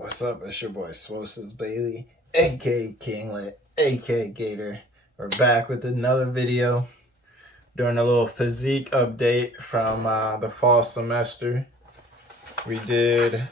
What's up? It's your boy Swoses Bailey, aka Kinglet, aka Gator. We're back with another video, doing a little physique update from the fall semester. We did,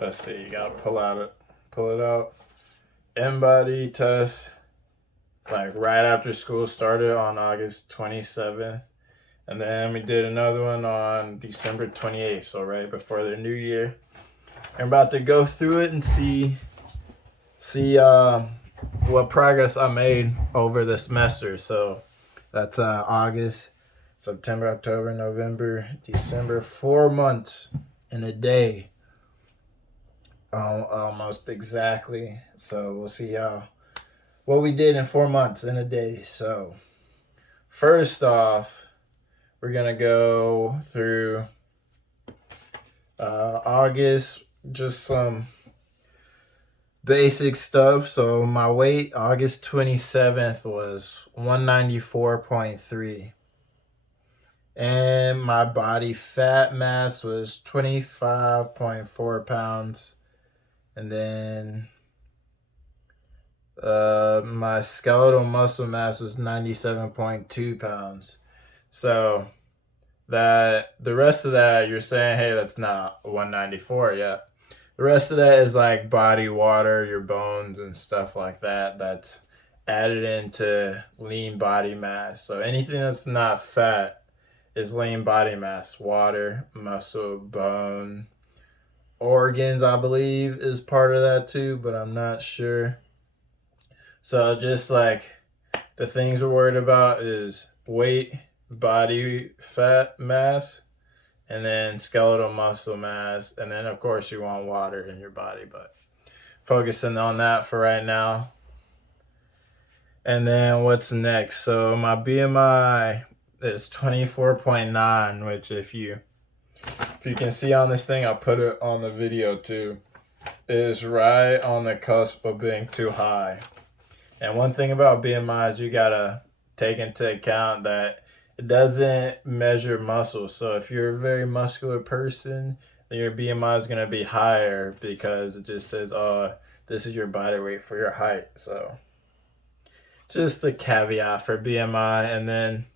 let's see, you gotta pull it out. In-body test, like right after school started on August 27th. And then we did another one on December 28th, so right before the new year. I'm about to go through it and see what progress I made over the semester. So that's August, September, October, November, December, 4 months in a day, almost exactly. So we'll see what we did in 4 months in a day. So first off, we're gonna go through August, just some basic stuff. So my weight August 27th was 194.3, and my body fat mass was 25.4 pounds, and then my skeletal muscle mass was 97.2 pounds. So that the rest of that, you're saying, hey, that's not 194 yet. The rest of that is like body water, your bones and stuff like that. That's added into lean body mass. So anything that's not fat is lean body mass. Water, muscle, bone, organs, I believe, is part of that too, but I'm not sure. So just like the things we're worried about is weight, body fat mass, and then skeletal muscle mass, and then of course you want water in your body, but focusing on that for right now. And then what's next? So my BMI is 24.9, which if you can see on this thing, I'll put it on the video too, is right on the cusp of being too high. And one thing about BMI is you gotta take into account that it doesn't measure muscle. So if you're a very muscular person, then your BMI is going to be higher because it just says, oh, this is your body weight for your height. So just a caveat for BMI. And then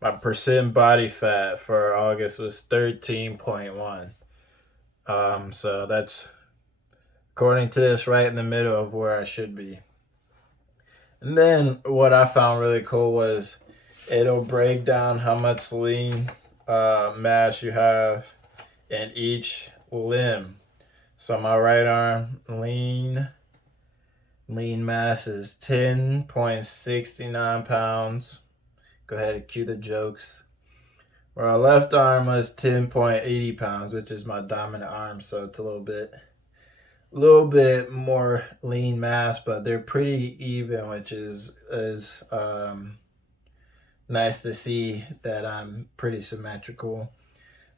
my percent body fat for August was 13.1. So that's, according to this, right in the middle of where I should be. And then what I found really cool was it'll break down how much lean mass you have in each limb. So my right arm lean mass is 10.69 pounds. Go ahead and cue the jokes. Where our left arm was 10.80 pounds, which is my dominant arm. So it's a little bit more lean mass, but they're pretty even, which is nice to see that I'm pretty symmetrical.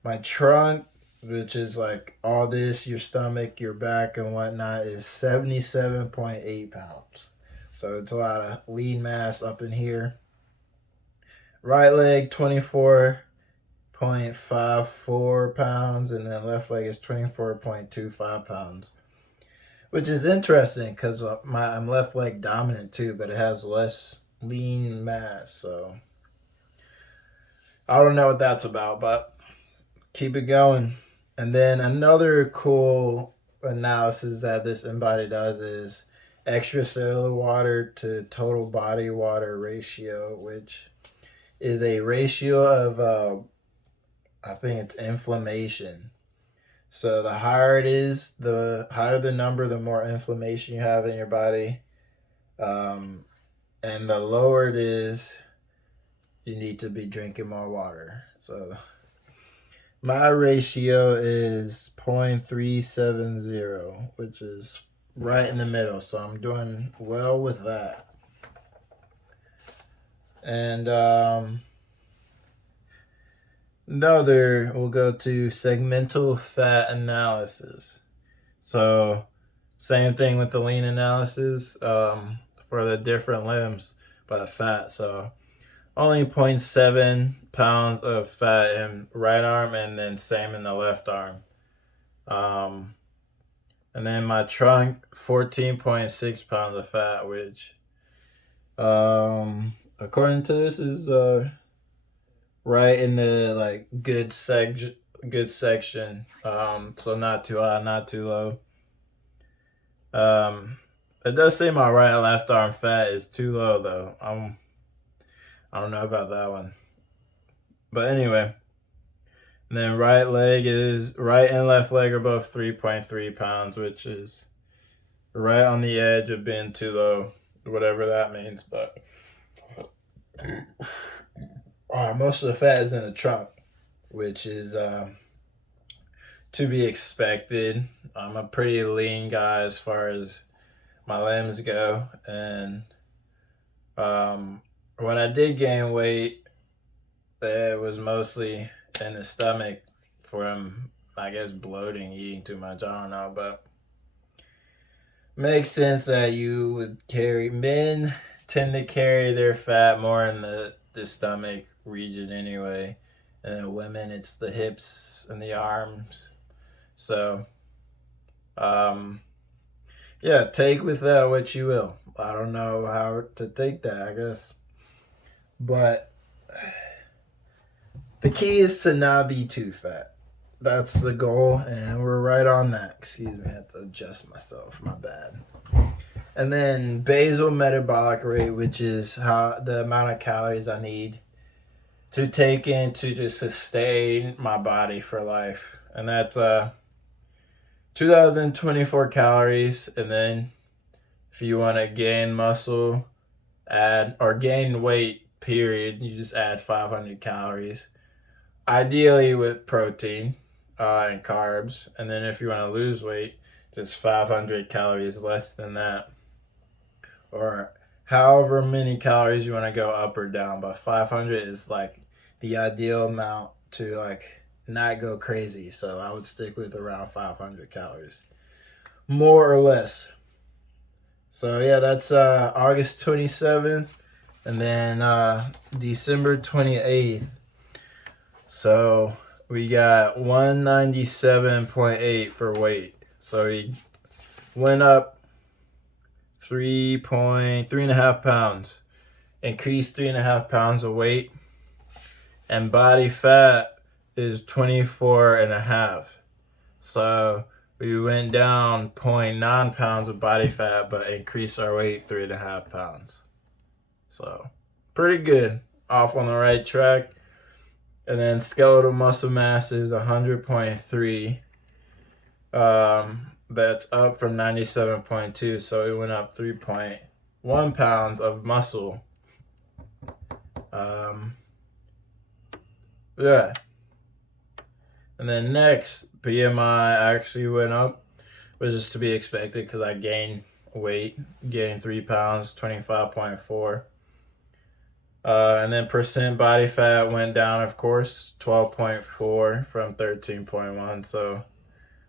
My trunk, which is like all this, your stomach, your back, and whatnot, is 77.8 pounds. So it's a lot of lean mass up in here. Right leg, 24.54 pounds, and then left leg is 24.25 pounds. Which is interesting because I'm left leg dominant too, but it has less lean mass. So I don't know what that's about, but keep it going. And then another cool analysis that this InBody does is extracellular water to total body water ratio, which is a ratio of I think it's inflammation. So the higher it is, the higher the number, the more inflammation you have in your body. And the lower it is, you need to be drinking more water. So my ratio is 0.370, which is right in the middle. So I'm doing well with that. And we'll go to segmental fat analysis. So same thing with the lean analysis for the different limbs, but fat. So only 0.7 pounds of fat in right arm, and then same in the left arm. And then my trunk, 14.6 pounds of fat, which, according to this, is right in the like good section. So not too high, not too low. It does say my right and left arm fat is too low though. I don't know about that one. But anyway, and then right and left leg are both 3.3 pounds, which is right on the edge of being too low, whatever that means. But most of the fat is in the trunk, which is to be expected. I'm a pretty lean guy as far as my limbs go, and when I did gain weight, it was mostly in the stomach from, I guess, bloating, eating too much. I don't know, but makes sense that you would carry. Men tend to carry their fat more in the stomach region anyway, and then women it's the hips and the arms. So, yeah, take with that what you will. I don't know how to take that, I guess, but the key is to not be too fat. That's the goal, and we're right on that. Excuse me, I have to adjust myself. My bad. And then basal metabolic rate, which is how the amount of calories I need to take in to just sustain my body for life. And that's 2024 calories. And then if you want to gain muscle, gain weight, period, you just add 500 calories. Ideally with protein and carbs. And then if you want to lose weight, just 500 calories less than that. Or however many calories you want to go up or down. But 500 is like the ideal amount to like not go crazy. So I would stick with around 500 calories. More or less. So yeah, that's August 27th. And then December 28th. So we got 197.8 for weight. So he went up 3.5 pounds, increased 3.5 pounds of weight, and body fat is 24.5. So we went down 0.9 pounds of body fat, but increased our weight 3.5 pounds. So pretty good, off on the right track. And then skeletal muscle mass is 100.3. That's up from 97.2. So it went up 3.1 pounds of muscle. Yeah. And then next, BMI actually went up, which is to be expected because I gained 3 pounds, 25.4. And then percent body fat went down, of course, 12.4 from 13.1. So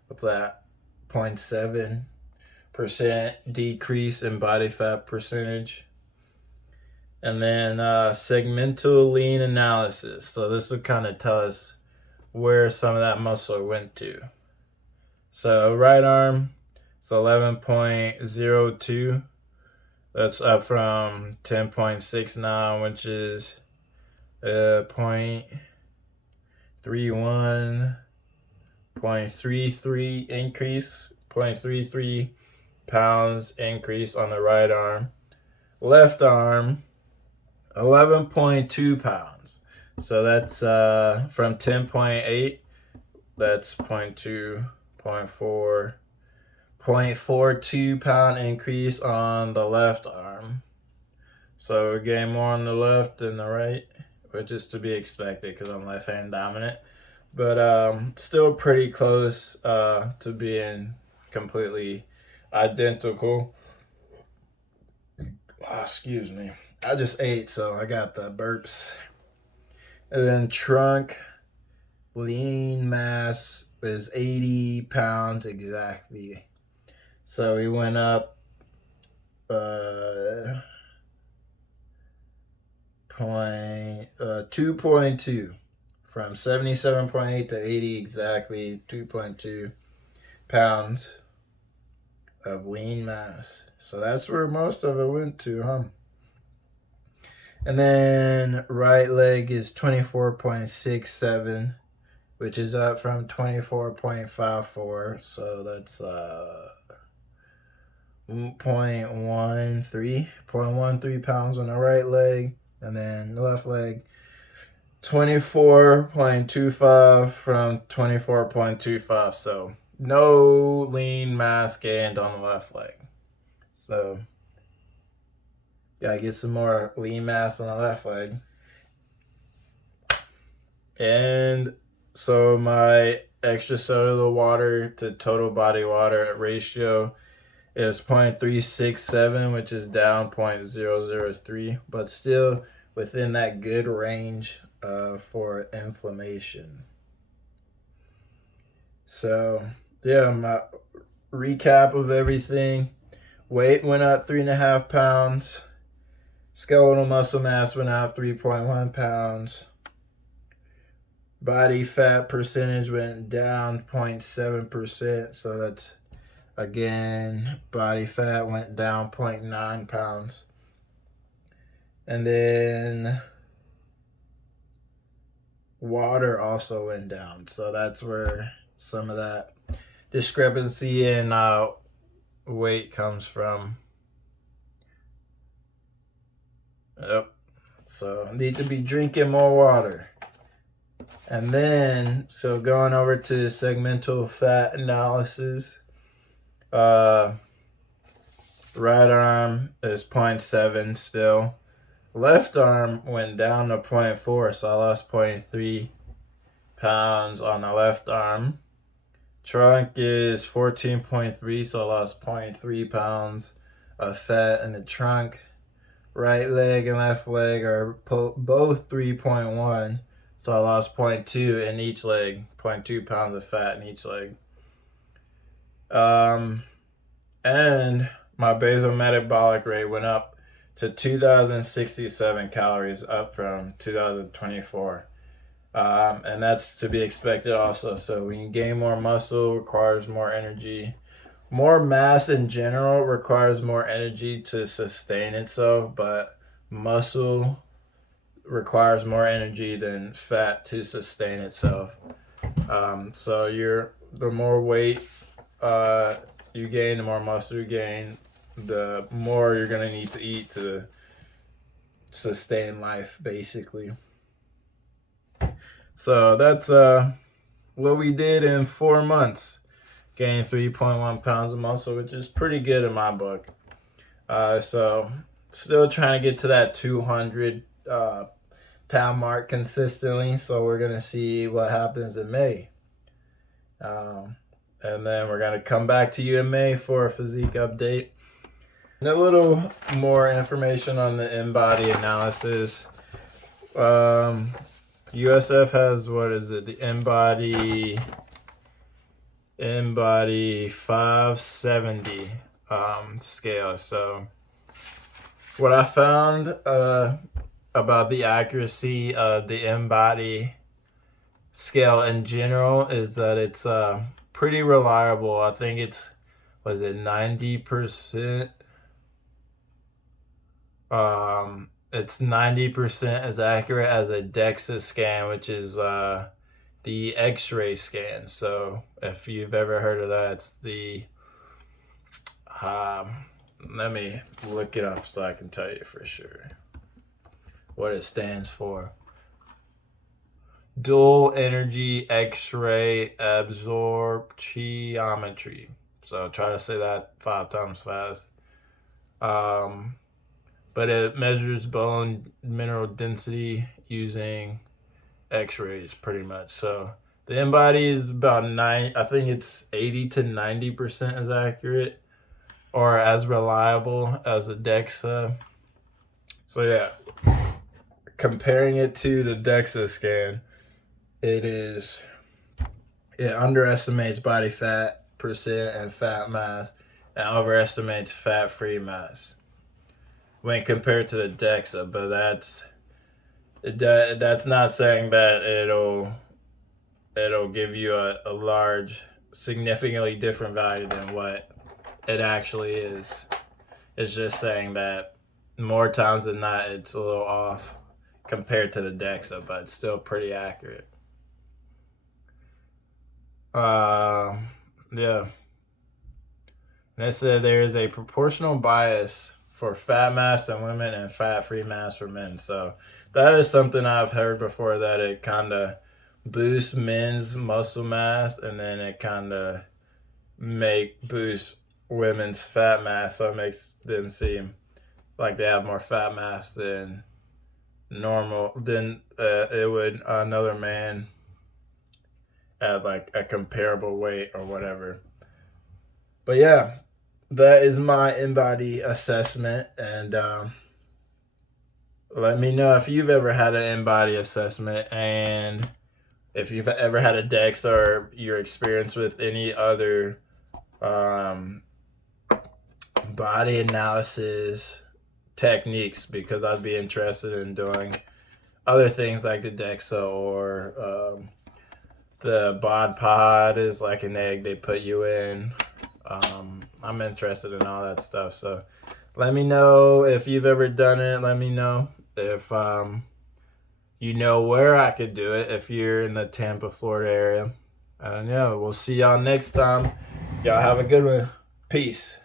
what's that? 0.7% decrease in body fat percentage. And then segmental lean analysis. So this will kind of tell us where some of that muscle went to. So right arm, it's 11.02. That's up from 10.69, which is 0.31, 0.33 increase, 0.33 pounds increase on the right arm. Left arm, 11.2 pounds. So that's from 10.8, that's 0.2, 0.4, 0.42 pound increase on the left arm. So we gain more on the left than the right, which is to be expected because I'm left hand dominant. But still pretty close to being completely identical. Oh, excuse me. I just ate, so I got the burps. And then trunk lean mass is 80 pounds exactly. So we went up 2.2 from 77.8 to 80 exactly, 2.2 pounds. of lean mass. So that's where most of it went to, huh? And then right leg is 24.67, which is up from 24.54. So that's 0.13 pounds on the right leg. And then the left leg, 24.25 from 24.25. So no lean mass gained on the left leg. So gotta get some more lean mass on the left leg. And so my extracellular water to total body water ratio is 0.367, which is down 0.003, but still within that good range for inflammation. So yeah, my recap of everything: weight went up 3.5 pounds, skeletal muscle mass went up 3.1 pounds, body fat percentage went down 0.7%. So that's, again, body fat went down 0.9 pounds. And then water also went down. So that's where some of that discrepancy in weight comes from. Yep. So need to be drinking more water. And then, so going over to segmental fat analysis, right arm is 0.7 still. Left arm went down to 0.4, so I lost 0.3 pounds on the left arm. Trunk is 14.3, so I lost 0.3 pounds of fat in the trunk. Right leg and left leg are both 3.1, so I lost 0.2 in each leg, 0.2 pounds of fat in each leg. And my basal metabolic rate went up to 2,067 calories, up from 2,024. And that's to be expected also. So when you gain more muscle, requires more energy. More mass in general requires more energy to sustain itself, but muscle requires more energy than fat to sustain itself. So the more weight you gain, the more muscle you gain, the more you're gonna need to eat to sustain life, basically. So that's what we did in 4 months. Gained 3.1 pounds of muscle, which is pretty good in my book. So still trying to get to that 200 pound mark consistently. So we're gonna see what happens in May. And then we're gonna come back to you in May for a physique update. And a little more information on the in-body analysis. USF has, what is it? The in-body 570 scale. So what I found about the accuracy of the in-body scale in general is that it's pretty reliable. I think it's, was it 90%? It's 90% as accurate as a DEXA scan, which is the X-ray scan. So if you've ever heard of that, it's the let me look it up so I can tell you for sure what it stands for. Dual energy X-ray absorptiometry. So try to say that 5 times fast. But it measures bone mineral density using X-rays, pretty much. So the in-body is about I think it's 80 to 90% as accurate or as reliable as a DEXA. So yeah, comparing it to the DEXA scan, it underestimates body fat percent and fat mass, and overestimates fat-free mass when compared to the DEXA. But that's not saying that it'll give you a large, significantly different value than what it actually is. It's just saying that more times than not, it's a little off compared to the DEXA, but it's still pretty accurate. Yeah. And it said there is a proportional bias for fat mass in women and fat-free mass for men. So that is something I've heard before, that it kind of boosts men's muscle mass, and then it kind of boosts women's fat mass, so it makes them seem like they have more fat mass than it would another man at like a comparable weight or whatever. But yeah, that is my InBody assessment, and let me know if you've ever had an InBody assessment, and if you've ever had a DEX, or your experience with any other body analysis techniques, because I'd be interested in doing other things like the DEXA, or the bod pod is like an egg they put you in. I'm interested in all that stuff. So let me know if you've ever done it. Let me know if you know where I could do it, if you're in the Tampa, Florida area. And yeah, we'll see y'all next time. Y'all have a good one. Peace.